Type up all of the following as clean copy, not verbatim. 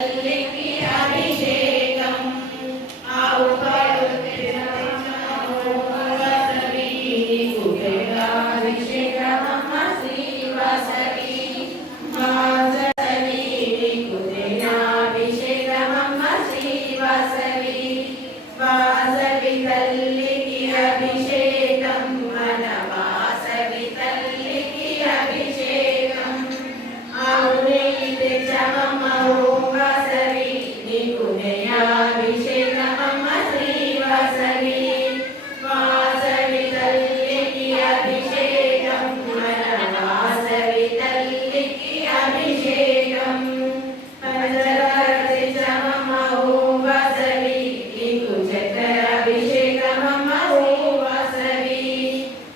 తల్లికి అభిషేకం ఆవు పాలు వాసవి కుబేరాభిషేకమమ్మ శ్రీ వాసవి వాసవి కుబేరాభిషేకమమ్మ శ్రీ వాసవి వాసవి తల్లికి అభిషేకం మన వాసవి తల్లికి అభిషేకం ఆవునే తెచ్చమమ్మ అభిషేకమమ్మ శ్రీ వాసవి వాసవి తల్లికి అభిషేకం మన వాసవి తల్లికి అభిషేకం పంచదారమమ్మ ఓం వాసవి నీకు చక్కెర అభిషేకమమ్మ ఓం వాసవి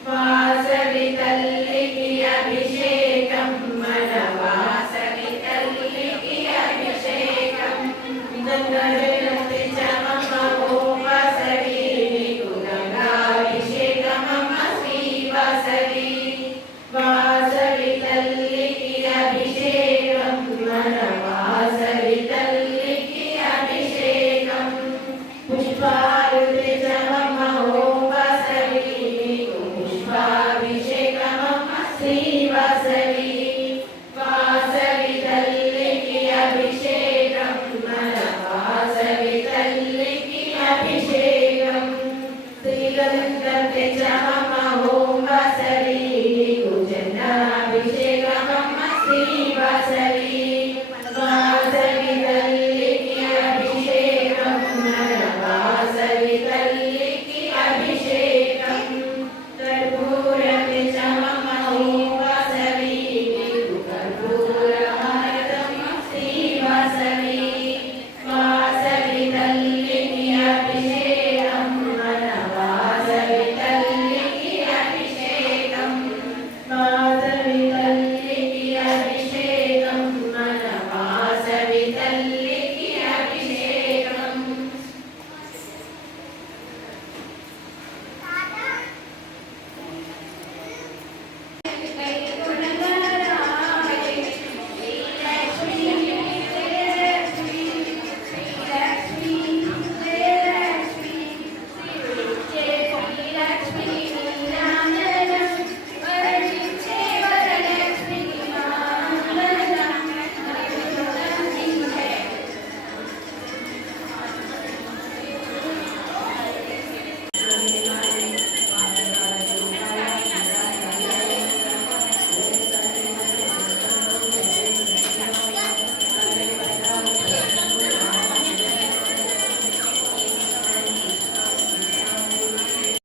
వాసవి తల్లికి అభిషేకం మన వాసవి తల్లికి అభిషేకం